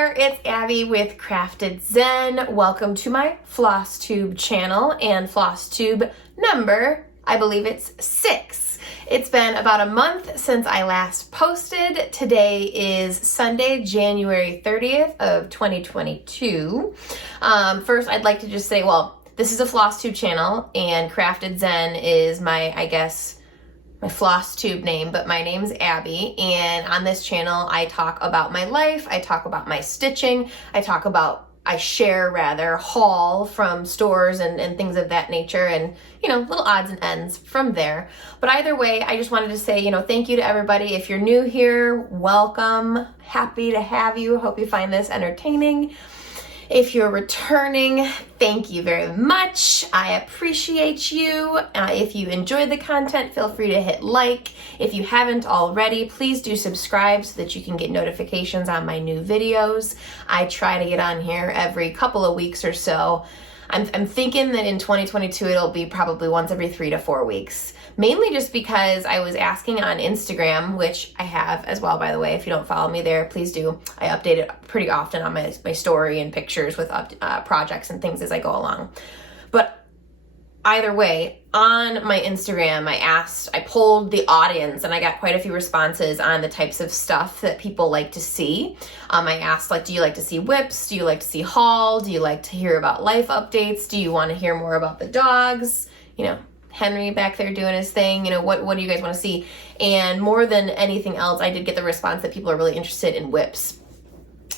there, it's Abby with Crafted Zen. Welcome to my Flosstube channel and Flosstube number, I believe it's 6. It's been about a month since I last posted. Today is Sunday, January 30th of 2022. First, I'd like to just say, well, this is a Flosstube channel and Crafted Zen is my Flosstube name, but my name's Abby, and on this channel I talk about my life, I talk about my stitching, I share haul from stores and things of that nature, and little odds and ends from there. But either way, I just wanted to say, thank you to everybody. If you're new here, welcome. Happy to have you. Hope you find this entertaining. If you're returning, thank you very much. I appreciate you. If you enjoyed the content, feel free to hit like. If you haven't already, please do subscribe so that you can get notifications on my new videos. I try to get on here every couple of weeks or so. I'm thinking that in 2022 it'll be probably once every 3 to 4 weeks. Mainly just because I was asking on Instagram, which I have as well, by the way. If you don't follow me there, please do. I update it pretty often on my story and pictures with projects and things as I go along. But either way, on my Instagram, I polled the audience and I got quite a few responses on the types of stuff that people like to see. I asked, do you like to see whips? Do you like to see haul? Do you like to hear about life updates? Do you want to hear more about the dogs? Henry back there doing his thing, what do you guys want to see? And more than anything else, I did get the response that people are really interested in whips.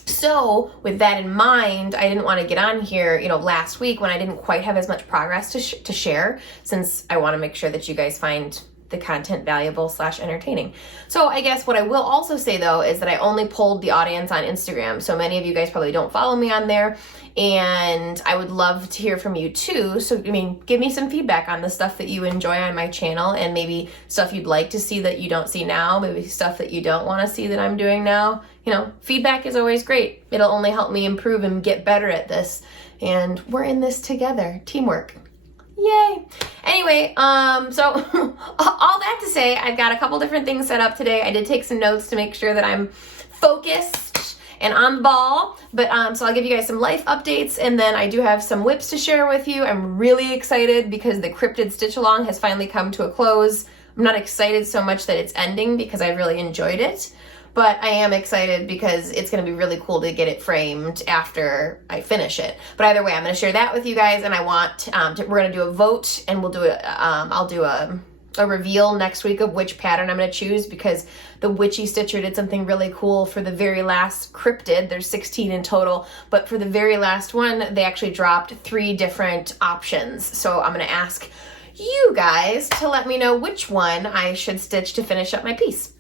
So with that in mind, I didn't want to get on here, last week when I didn't quite have as much progress to share, since I want to make sure that you guys find the content valuable / entertaining. So I guess what I will also say though is that I only polled the audience on Instagram. So many of you guys probably don't follow me on there, and I would love to hear from you too. So give me some feedback on the stuff that you enjoy on my channel, and maybe stuff you'd like to see that you don't see now, maybe stuff that you don't want to see that I'm doing now. Feedback is always great. It'll only help me improve and get better at this, and we're in this together. Teamwork. Yay. Anyway, so all that to say, I've got a couple different things set up today. I did take some notes to make sure that I'm focused and on the ball, but so I'll give you guys some life updates, and then I do have some whips to share with you. I'm really excited because the Cryptid stitch along has finally come to a close. I'm not excited so much that it's ending because I really enjoyed it, but I am excited because it's going to be really cool to get it framed after I finish it. But either way, I'm going to share that with you guys, and I want we're going to do a vote, and I'll do a reveal next week of which pattern I'm going to choose, because the Witchy Stitcher did something really cool for the very last Cryptid. There's 16 in total, but for the very last one, they actually dropped 3 different options. So I'm going to ask you guys to let me know which one I should stitch to finish up my piece.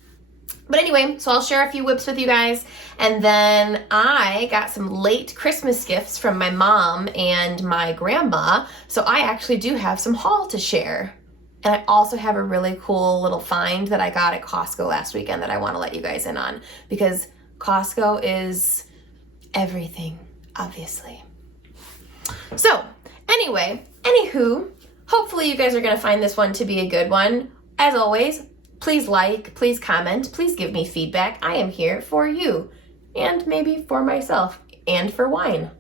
But anyway, so I'll share a few whips with you guys, and then I got some late Christmas gifts from my mom and my grandma, so I actually do have some haul to share. And I also have a really cool little find that I got at Costco last weekend that I want to let you guys in on, because Costco is everything, obviously. So anyway, anywho, hopefully you guys are going to find this one to be a good one. As always, please like, please comment, please give me feedback. I am here for you, and maybe for myself, and for wine.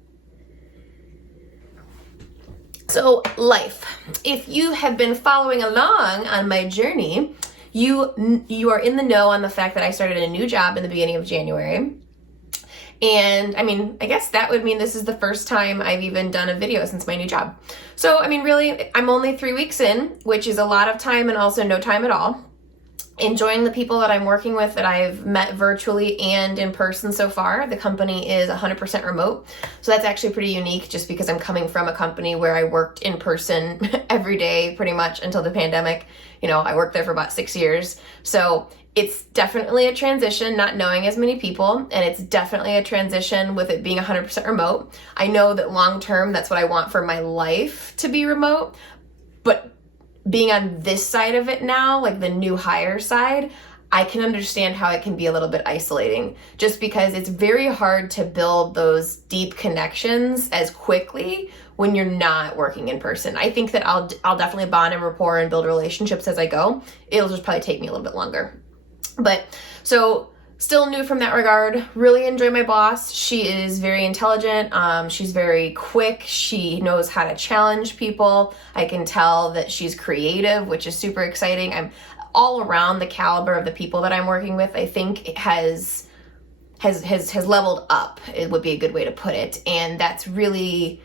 So life. If you have been following along on my journey, you are in the know on the fact that I started a new job in the beginning of January. And I guess that would mean this is the first time I've even done a video since my new job. So, really, I'm only 3 weeks in, which is a lot of time and also no time at all. Enjoying the people that I'm working with that I've met virtually and in person so far. The company is 100% remote. So that's actually pretty unique, just because I'm coming from a company where I worked in person every day pretty much until the pandemic. I worked there for about 6 years. So it's definitely a transition not knowing as many people, and it's definitely a transition with it being 100% remote. I know that long term, that's what I want for my life, to be remote, but being on this side of it now, like the new hire side, I can understand how it can be a little bit isolating, just because it's very hard to build those deep connections as quickly when you're not working in person. I think that I'll definitely bond and rapport and build relationships as I go. It'll just probably take me a little bit longer. But so Still new from that regard. Really enjoy my boss. She is very intelligent. She's very quick. She knows how to challenge people. I can tell that she's creative, which is super exciting. I'm all around the caliber of the people that I'm working with, I think it has leveled up. It would be a good way to put it. And that's really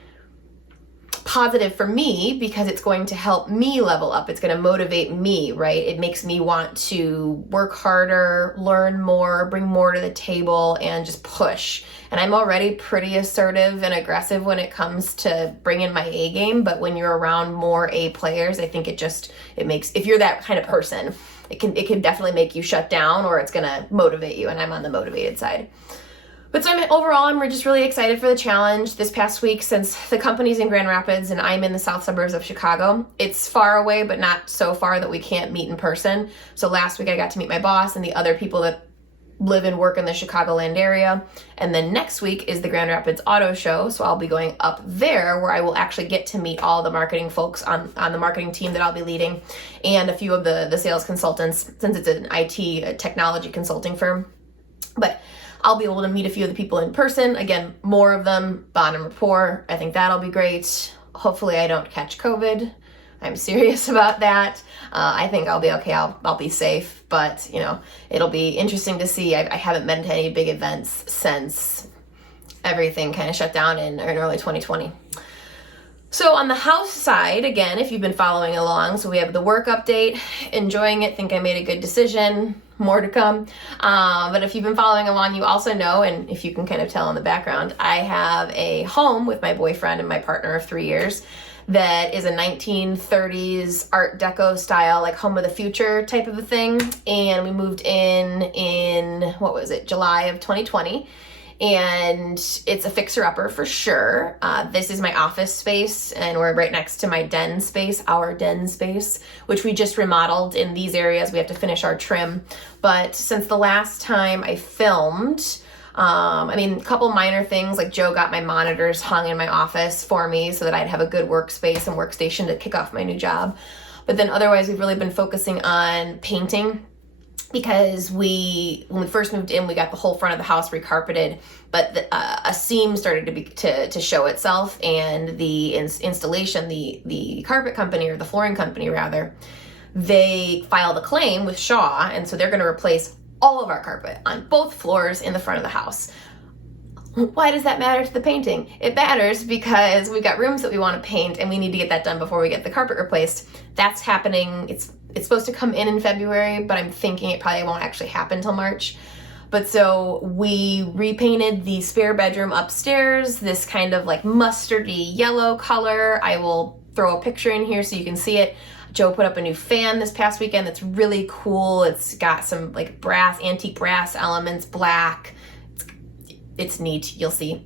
positive for me because it's going to help me level up. It's going to motivate me, right? It makes me want to work harder, learn more, bring more to the table, and just push. And I'm already pretty assertive and aggressive when it comes to bringing my A game, but when you're around more A players, I think it makes, if you're that kind of person, it can definitely make you shut down, or it's going to motivate you, and I'm on the motivated side. But so I'm just really excited for the challenge this past week, since the company's in Grand Rapids and I'm in the south suburbs of Chicago. It's far away, but not so far that we can't meet in person. So last week I got to meet my boss and the other people that live and work in the Chicagoland area. And then next week is the Grand Rapids Auto Show. So I'll be going up there where I will actually get to meet all the marketing folks on the marketing team that I'll be leading, and a few of the sales consultants, since it's an IT technology consulting firm. But I'll be able to meet a few of the people in person. Again, more of them, bond and rapport. I think that'll be great. Hopefully I don't catch COVID. I'm serious about that. I think I'll be okay. I'll be safe, but it'll be interesting to see. I haven't been to any big events since everything kind of shut down in early 2020. So on the house side, again, if you've been following along, so we have the work update, enjoying it, think I made a good decision, more to come. But if you've been following along, you also know, and if you can kind of tell in the background, I have a home with my boyfriend and my partner of 3 years that is a 1930s Art Deco style, like home of the future type of a thing. And we moved in July of 2020. And it's a fixer-upper for sure. This is my office space, and we're right next to my den space, which we just remodeled in these areas. We have to finish our trim. But since the last time I filmed, a couple minor things, like Joe got my monitors hung in my office for me so that I'd have a good workspace and workstation to kick off my new job. But then otherwise, we've really been focusing on painting, because when we first moved in, we got the whole front of the house recarpeted, but a seam started to show itself, and the installation, the carpet company, or the flooring company rather, they filed a claim with Shaw, and so they're going to replace all of our carpet on both floors in the front of the house. Why does that matter to the painting? It matters because we've got rooms that we want to paint, and we need to get that done before we get the carpet replaced. That's happening. It's supposed to come in February, but I'm thinking it probably won't actually happen till March. But so we repainted the spare bedroom upstairs, this kind of like mustardy yellow color. I will throw a picture in here so you can see it. Joe put up a new fan this past weekend that's really cool. It's got some like antique brass elements, black. It's neat, you'll see.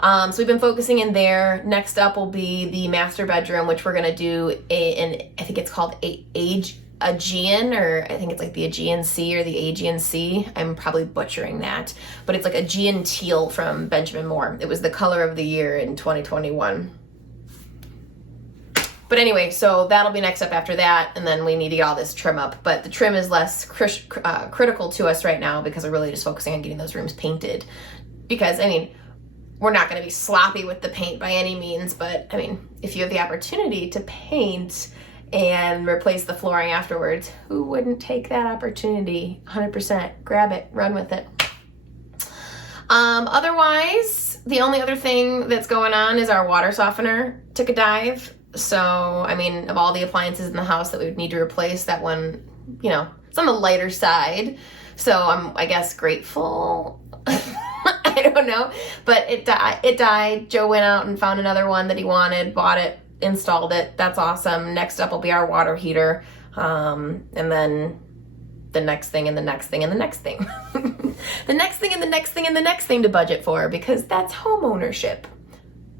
So we've been focusing in there. Next up will be the master bedroom, which we're gonna do I think it's called Aegean, or I think it's like the Aegean Sea or the Aegean Sea. I'm probably butchering that, but it's like Aegean teal from Benjamin Moore. It was the color of the year in 2021. But anyway, so that'll be next up after that, and then we need to get all this trim up. But the trim is less critical to us right now because we're really just focusing on getting those rooms painted. Because, we're not going to be sloppy with the paint by any means, but, if you have the opportunity to paint and replace the flooring afterwards, who wouldn't take that opportunity? 100%. Grab it. Run with it. Otherwise, the only other thing that's going on is our water softener took a dive. So, of all the appliances in the house that we would need to replace, that one, it's on the lighter side. So I'm, I guess, grateful. I don't know. But it died. Joe went out and found another one that he wanted, bought it, installed it. That's awesome. Next up will be our water heater. And then the next thing and the next thing and the next thing. The next thing and the next thing and the next thing to budget for, because that's home ownership.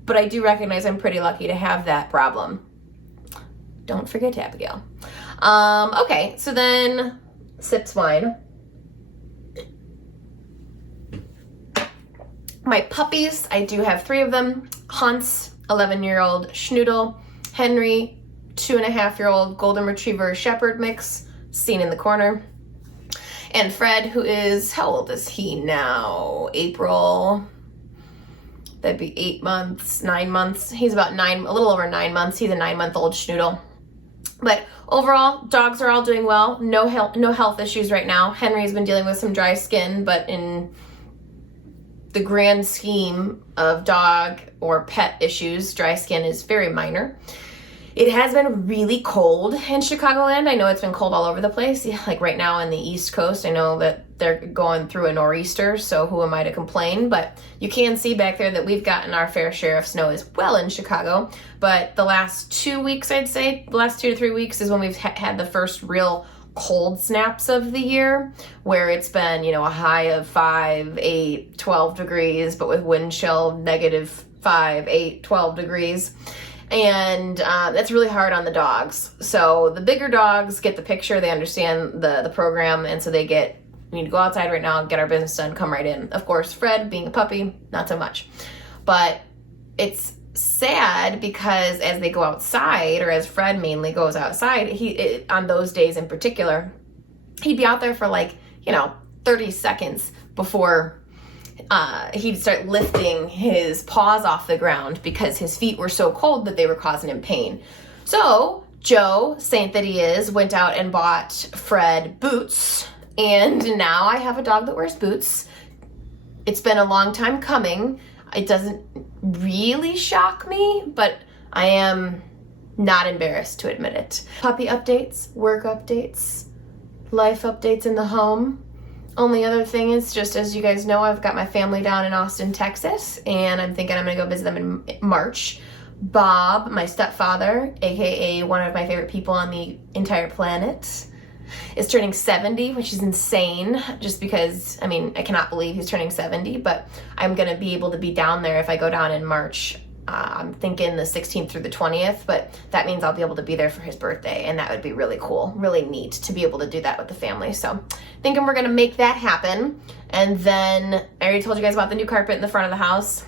But I do recognize I'm pretty lucky to have that problem. Don't forget Abigail. Okay, so then sips wine. My puppies, I do have 3 of them. Hans, 11-year-old Schnoodle. Henry, 2.5-year-old Golden Retriever Shepherd mix, seen in the corner. And Fred, who is, how old is he now? April, that'd be 8 months, 9 months. He's about a little over 9 months. He's a 9-month-old schnoodle. But overall, dogs are all doing well. No health issues right now. Henry's been dealing with some dry skin, but in the grand scheme of dog or pet issues, dry skin is very minor. It has been really cold in Chicagoland. I know it's been cold all over the place. Like right now on the East Coast, I know that they're going through a nor'easter, so who am I to complain? But you can see back there that we've gotten our fair share of snow as well in Chicago. But the last 2 weeks, I'd say, the last 2 to 3 weeks is when we've had the first real cold snaps of the year, where it's been, a high of 5, 8, 12 degrees, but with wind chill negative 5, 8, 12 degrees. And that's really hard on the dogs. So the bigger dogs get the picture, they understand the program, and so we need to go outside right now, get our business done, come right in. Of course, Fred, being a puppy, not so much. But it's sad because as they go outside, or as Fred mainly goes outside, on those days in particular, he'd be out there for 30 seconds before he'd start lifting his paws off the ground because his feet were so cold that they were causing him pain. So Joe, saint that he is, went out and bought Fred boots, and now I have a dog that wears boots. It's been a long time coming. It doesn't really shock me, but I am not embarrassed to admit it. Puppy updates, work updates, life updates in the home. Only other thing is, just as you guys know, I've got my family down in Austin, Texas, and I'm thinking I'm going to go visit them in March. Bob, my stepfather, aka one of my favorite people on the entire planet, is turning 70, which is insane, just because, I cannot believe he's turning 70, but I'm going to be able to be down there if I go down in March. I'm thinking the 16th through the 20th, but that means I'll be able to be there for his birthday, and that would be really cool, really neat to be able to do that with the family. So thinking we're going to make that happen. And then I already told you guys about the new carpet in the front of the house.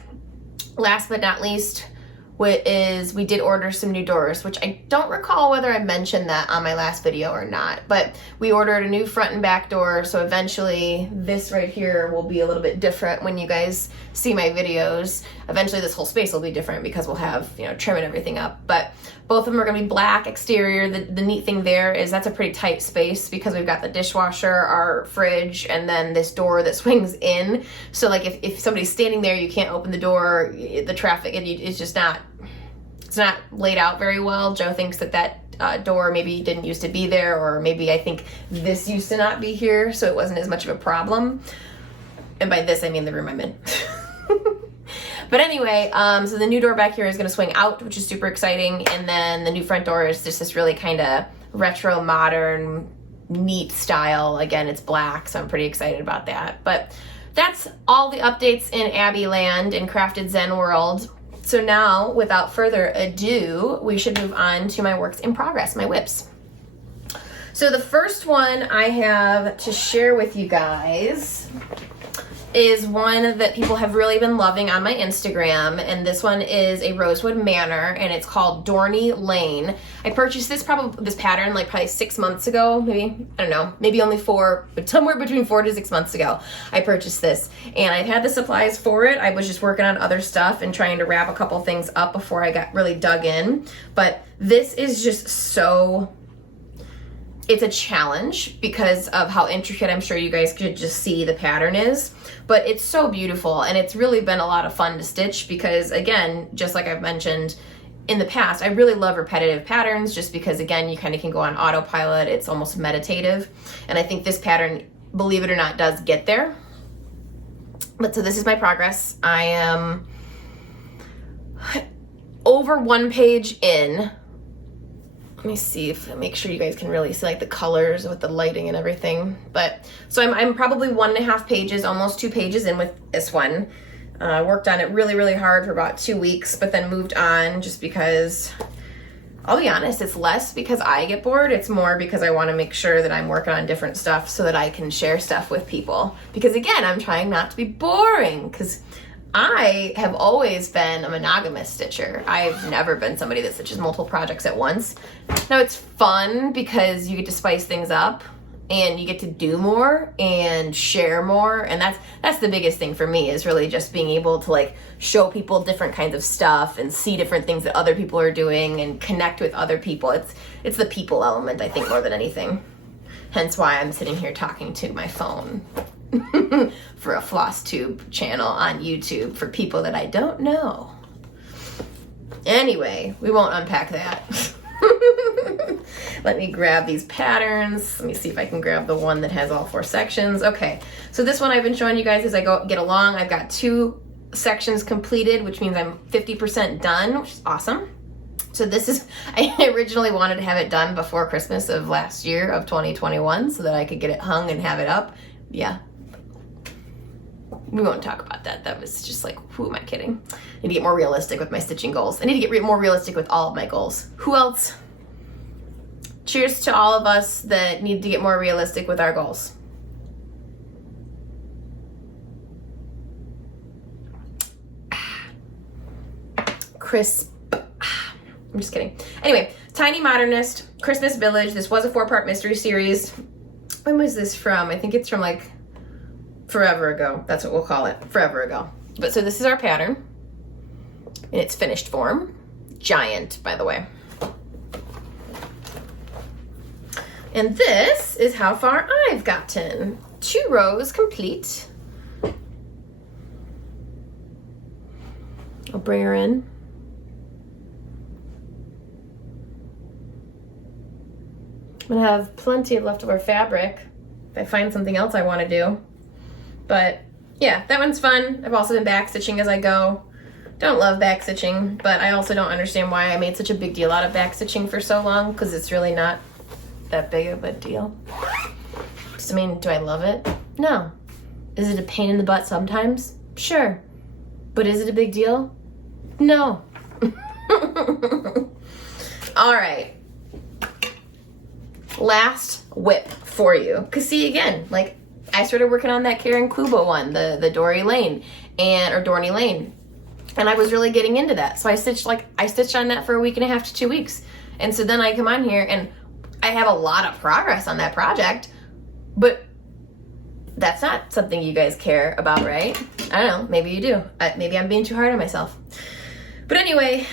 Last but not least, we did order some new doors, which I don't recall whether I mentioned that on my last video or not, but we ordered a new front and back door, so eventually this right here will be a little bit different when you guys see my videos. Eventually this whole space will be different because we'll have, trim and everything up, but both of them are going to be black exterior. The neat thing there is that's a pretty tight space because we've got the dishwasher, our fridge, and then this door that swings in. So if somebody's standing there, you can't open the door, the traffic, it's just not, it's not laid out very well. Joe thinks that door maybe didn't used to be there, or maybe I think this used to not be here, so it wasn't as much of a problem. And by this, I mean the room I'm in. But anyway, so the new door back here is going to swing out, which is super exciting. And then the new front door is just this really kind of retro, modern, neat style. Again, it's black, so I'm pretty excited about that. But that's all the updates in Abby Land, in Crafted Zen world. So now, without further ado, we should move on to my works in progress, my whips. So the first one I have to share with you guys is one that people have really been loving on my Instagram, and this one is a Rosewood Manor, and it's called Dorney Lane. I purchased this pattern probably 6 months ago, maybe, I don't know, maybe only 4, but somewhere between 4 to 6 months ago, I purchased this, and I've had the supplies for it. I was just working on other stuff and trying to wrap a couple things up before I got really dug in, but this is just so... It's a challenge because of how intricate I'm sure you guys could just see the pattern is, but it's so beautiful, and it's really been a lot of fun to stitch because, again, just like I've mentioned in the past, I really love repetitive patterns just because, again, you kind of can go on autopilot. It's almost meditative, and I think this pattern, believe it or not, does get there. But so this is my progress. I am over 1 page in. Let me see make sure you guys can really see the colors with the lighting and everything. But so I'm probably 1.5 pages, almost 2 pages in with this one. I worked on it really, really hard for about 2 weeks, but then moved on just because, I'll be honest, it's less because I get bored. It's more because I want to make sure that I'm working on different stuff so that I can share stuff with people. Because again, I'm trying not to be boring, because I have always been a monogamous stitcher. I've never been somebody that stitches multiple projects at once. Now it's fun because you get to spice things up, and you get to do more and share more. And that's the biggest thing for me, is really just being able to like show people different kinds of stuff and see different things that other people are doing and connect with other people. It's the people element, I think, more than anything. Hence why I'm sitting here talking to my phone for a Flosstube channel on YouTube for people that I don't know. Anyway, we won't unpack that. Let me grab these patterns. Let me see if I can grab the one that has all 4 sections. Okay, so this one I've been showing you guys as I get along. I've got 2 sections completed, which means I'm 50% done, which is awesome. So this is, I originally wanted to have it done before Christmas of last year of 2021 so that I could get it hung and have it up. Yeah. We won't talk about that. That was just like, who am I kidding? I need to get more realistic with my stitching goals. I need to get more realistic with all of my goals. Who else? Cheers to all of us that need to get more realistic with our goals. Crisp. I'm just kidding. Anyway, Tiny Modernist, Christmas Village. This was a 4-part mystery series. When was this from? I think it's from like forever ago. That's what we'll call it. Forever ago. But so this is our pattern in its finished form. Giant, by the way. And this is how far I've gotten. 2 rows complete. I'll bring her in. I'm gonna have plenty of leftover fabric if I find something else I want to do. But yeah, that one's fun. I've also been back stitching as I go. Don't love back stitching, but I also don't understand why I made such a big deal out of back stitching for so long, because it's really not that big of a deal. Just, I mean, do I love it? No. Is it a pain in the butt sometimes? Sure. But is it a big deal? No. All right. Last whip for you. Cause see, again, like I started working on that Karen Kubo one, the Dory Lane or Dorney Lane. And I was really getting into that. So I stitched on that for a week and a half to 2 weeks. And so then I come on here and I have a lot of progress on that project, but that's not something you guys care about, right? I don't know, maybe you do. Maybe I'm being too hard on myself. But anyway,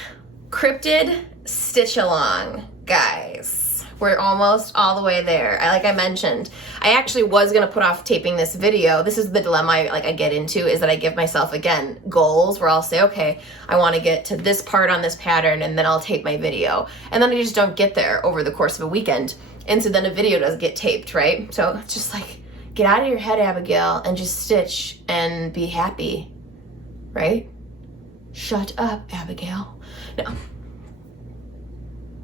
Cryptid Stitch Along, guys. We're almost all the way there. Like I mentioned, I actually was gonna put off taping this video. This is the dilemma I get into, is that I give myself, again, goals where I'll say, okay, I wanna get to this part on this pattern and then I'll tape my video. And then I just don't get there over the course of a weekend. And so then a video does get taped, right? So it's just like, get out of your head, Abigail, and just stitch and be happy, right? Shut up, Abigail. No.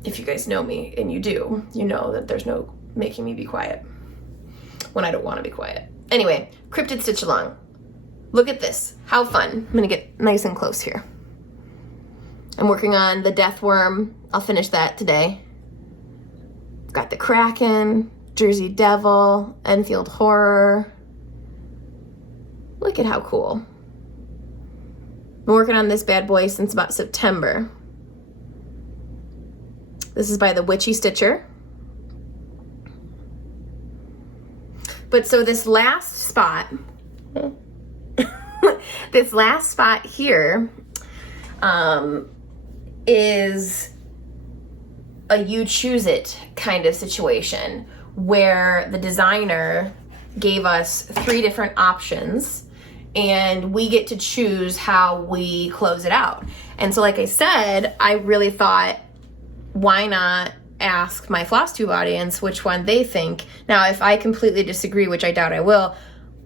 If you guys know me, and you do, you know that there's no making me be quiet when I don't want to be quiet. Anyway, Cryptid Stitch Along. Look at this. How fun. I'm going to get nice and close here. I'm working on the Death Worm. I'll finish that today. Got the Kraken, Jersey Devil, Enfield Horror. Look at how cool. Been working on this bad boy since about September. This is by the Witchy Stitcher. But so this last spot, here is a you choose it kind of situation where the designer gave us 3 different options and we get to choose how we close it out. And so like I said, I really thought, why not ask my Flosstube audience which one they think. Now, if I completely disagree, which I doubt I will,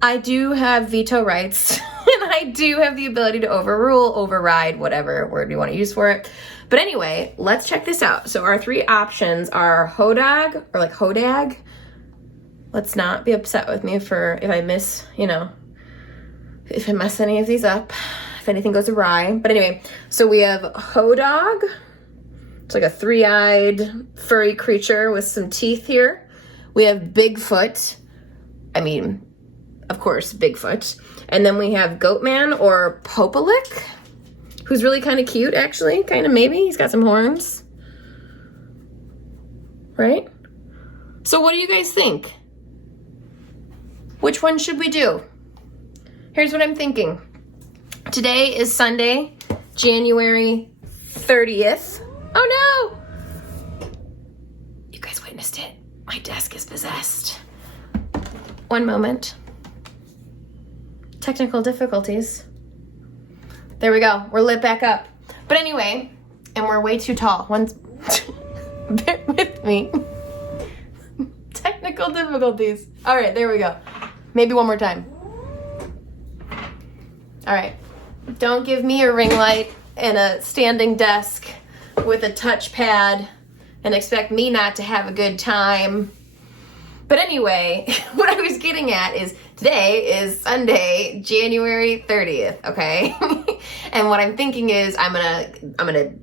I do have veto rights and I do have the ability to overrule, override, whatever word you want to use for it. But anyway, let's check this out. So our 3 options are Hodag, or like Hodag. Let's not be upset with me if I miss, if I mess any of these up, if anything goes awry. But anyway, so we have Hodag. It's like a 3-eyed furry creature with some teeth here. We have Bigfoot. I mean, of course, Bigfoot. And then we have Goatman or Popalik, who's really kind of cute, actually. Kind of, maybe. He's got some horns. Right? So what do you guys think? Which one should we do? Here's what I'm thinking. Today is Sunday, January 30th. Oh no! You guys witnessed it. My desk is possessed. One moment. Technical difficulties. There we go. We're lit back up. But anyway, and we're way too tall. Bear with me. Technical difficulties. All right, there we go. Maybe one more time. All right. Don't give me a ring light and a standing desk with a touchpad and expect me not to have a good time. But anyway, what I was getting at is today is Sunday, January 30th, okay? And what I'm thinking is I'm gonna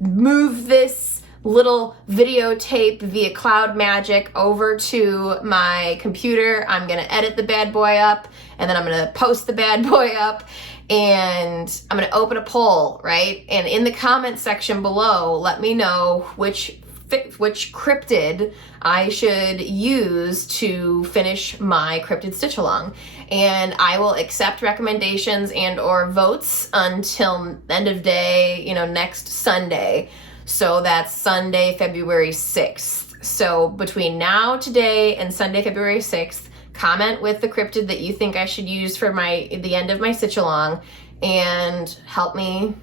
move this little videotape via cloud magic over to my computer. I'm gonna edit the bad boy up, and then I'm gonna post the bad boy up, and I'm gonna open a poll, right? And in the comment section below, let me know which cryptid I should use to finish my cryptid stitch along. And I will accept recommendations and or votes until end of day, next Sunday. So that's Sunday, February 6th. So between now, today, and Sunday, February 6th, comment with the cryptid that you think I should use for the end of my stitch along, and help me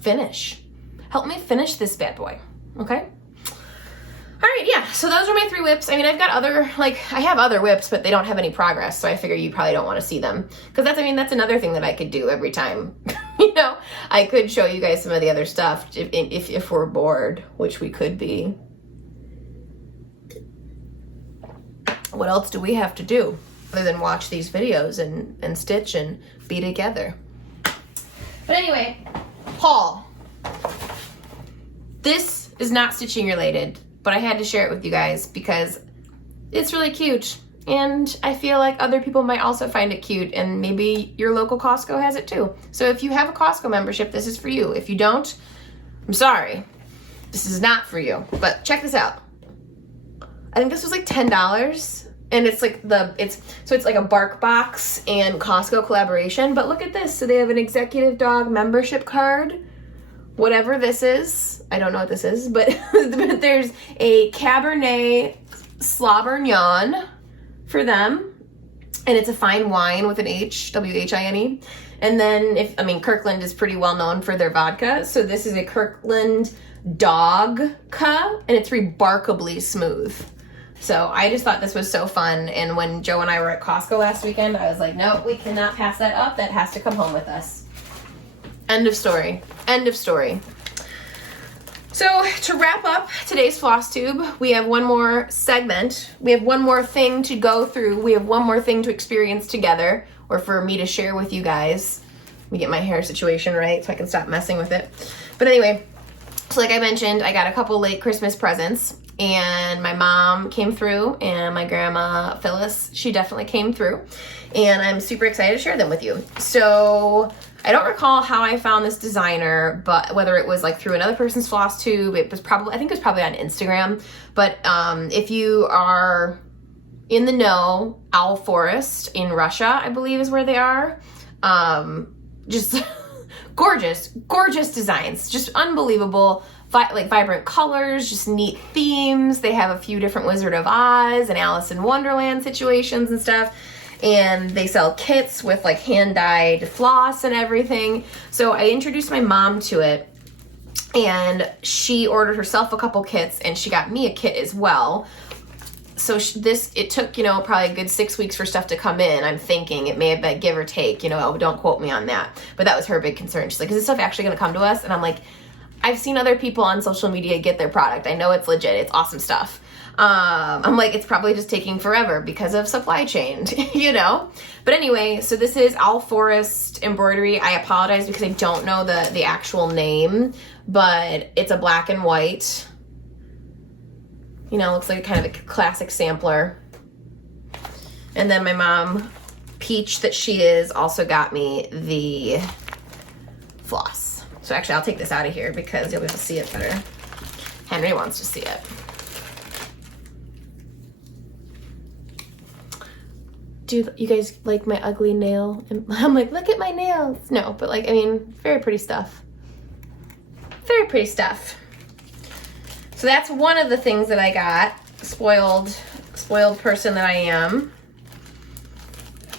finish. Help me finish this bad boy, okay? All right, yeah, so those are my 3 whips. I mean, I've got I have other whips, but they don't have any progress, so I figure you probably don't want to see them. Because that's another thing that I could do every time. I could show you guys some of the other stuff if we're bored, which we could be. What else do we have to do other than watch these videos and stitch and be together? But anyway, haul. This is not stitching related, but I had to share it with you guys because it's really cute. And I feel like other people might also find it cute, and maybe your local Costco has it too. So if you have a Costco membership, this is for you. If you don't, I'm sorry. This is not for you, but check this out. I think this was like $10, and it's like it's like a Bark Box and Costco collaboration, but look at this. So they have an executive dog membership card. Whatever this is, I don't know what this is, but there's a Cabernet Sauvignon for them, and it's a fine wine with an H, W-H-I-N-E. And then Kirkland is pretty well known for their vodka, so this is a Kirkland Dogka, and it's remarkably smooth. So I just thought this was so fun, and when Joe and I were at Costco last weekend, I was like, no, we cannot pass that up. That has to come home with us. End of story. End of story. So to wrap up today's Flosstube, we have one more segment. We have one more thing to go through. We have one more thing to experience together, or for me to share with you guys. Let me get my hair situation right so I can stop messing with it. But anyway, so like I mentioned, I got a couple late Christmas presents, and my mom came through, and my grandma Phyllis, she definitely came through, and I'm super excited to share them with you. So I don't recall how I found this designer, but whether it was like through another person's Flosstube, I think it was probably on Instagram. But if you are in the know, Owl Forest in Russia, I believe is where they are. Just gorgeous designs, just unbelievable, vibrant colors, just neat themes. They have a few different Wizard of Oz and Alice in Wonderland situations and stuff. And they sell kits with like hand-dyed floss and everything. So I introduced my mom to it, and she ordered herself a couple kits, and she got me a kit as well. So it took, probably a good 6 weeks for stuff to come in. I'm thinking it may have been give or take, don't quote me on that. But that was her big concern. She's like, is this stuff actually gonna come to us? And I'm like, I've seen other people on social media get their product. I know it's legit, it's awesome stuff. I'm like, it's probably just taking forever because of supply chain, But anyway, so this is Owl Forest embroidery. I apologize because I don't know the actual name, but it's a black and white. Looks like kind of a classic sampler. And then my mom, Peach that she is, also got me the floss. So actually, I'll take this out of here because you'll be able to see it better. Henry wants to see it. do you guys like my ugly nail? And I'm like, look at my nails. No, but like, I mean, very pretty stuff. Very pretty stuff. So that's one of the things that I got. Spoiled person that I am.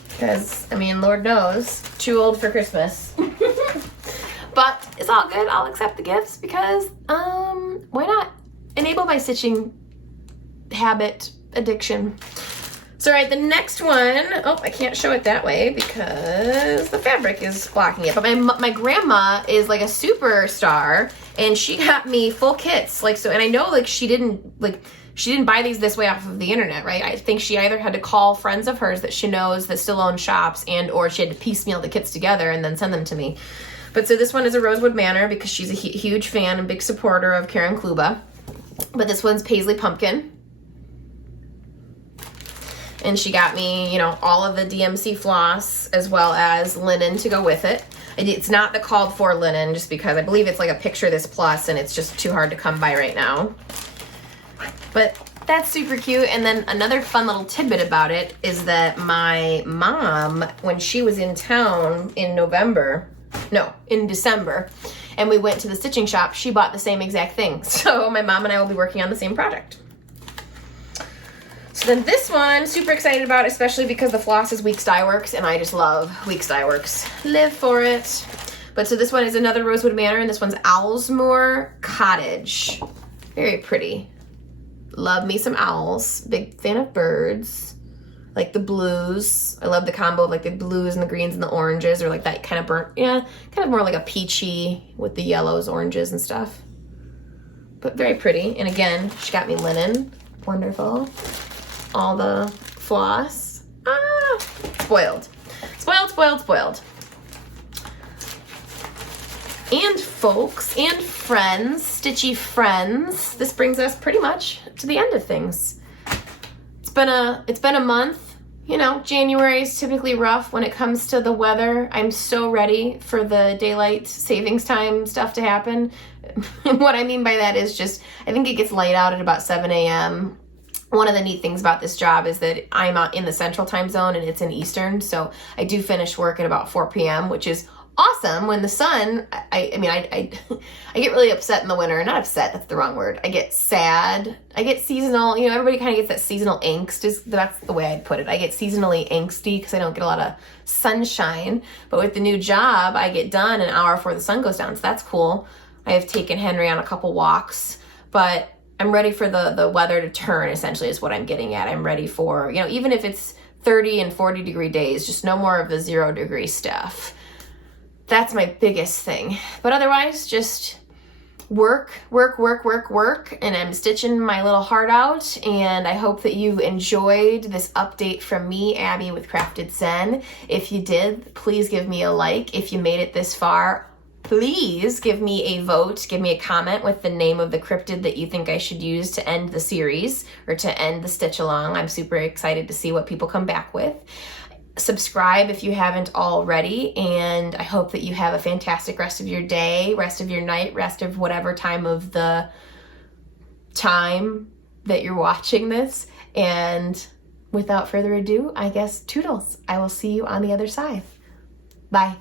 Because, I mean, Lord knows, too old for Christmas. But it's all good. I'll accept the gifts because, why not? Enable my stitching habit addiction. So, all right, the next one, oh, I can't show it that way because the fabric is blocking it. But my grandma is like a superstar, and she got me full kits. Like, so, and I know like she didn't buy these this way off of the internet, right? I think she either had to call friends of hers that she knows that still own shops, and or she had to piecemeal the kits together and then send them to me. But so this one is a Rosewood Manor because she's a huge fan and big supporter of Karen Kluba. But this one's Paisley Pumpkin. And she got me, you know, all of the DMC floss as well as linen to go with it. It's not the called for linen just because I believe it's like a picture this plus and it's just too hard to come by right now. But that's super cute. And then another fun little tidbit about it is that my mom, when she was in town in December, and we went to the stitching shop, she bought the same exact thing. So my mom and I will be working on the same project. So then this one, super excited about, especially because the floss is Weeks Dye Works, and I just love Weeks Dye Works. Live for it. But so this one is another Rosewood Manor, and this one's Owlsmoor Cottage. Very pretty. Love me some owls. Big fan of birds. Like the blues. I love the combo of like the blues and the greens and the oranges, or like that kind of burnt, yeah, kind of more like a peachy with the yellows, oranges and stuff. But very pretty. And again, she got me linen. Wonderful. All the floss. Ah, spoiled. Spoiled, spoiled, spoiled. And folks and friends, stitchy friends, this brings us pretty much to the end of things. It's been a month. You know, January is typically rough when it comes to the weather. I'm so ready for the daylight savings time stuff to happen. And what I mean by that is just, I think it gets light out at about 7 a.m. One of the neat things about this job is that I'm in the central time zone and it's in Eastern. So I do finish work at about 4 p.m., which is awesome when the sun, I get really upset in the winter. Not upset, that's the wrong word. I get sad. I get seasonal, you know, everybody kind of gets that seasonal angst. That's the way I'd put it. I get seasonally angsty because I don't get a lot of sunshine. But with the new job, I get done an hour before the sun goes down. So that's cool. I have taken Henry on a couple walks, but I'm ready for the weather to turn, essentially, is what I'm getting at. I'm ready for, you know, even if it's 30 and 40 degree days, just no more of the 0 degree stuff. That's my biggest thing. But otherwise, just work, and I'm stitching my little heart out, and I hope that you enjoyed this update from me, Abby, with Crafted Zen. If you did, please give me a like. If you made it this far, please give me a vote, give me a comment with the name of the cryptid that you think I should use to end the series or to end the stitch along. I'm super excited to see what people come back with. Subscribe if you haven't already, and I hope that you have a fantastic rest of your day, rest of your night, rest of whatever time of the time that you're watching this. And without further ado, I guess toodles. I will see you on the other side. Bye.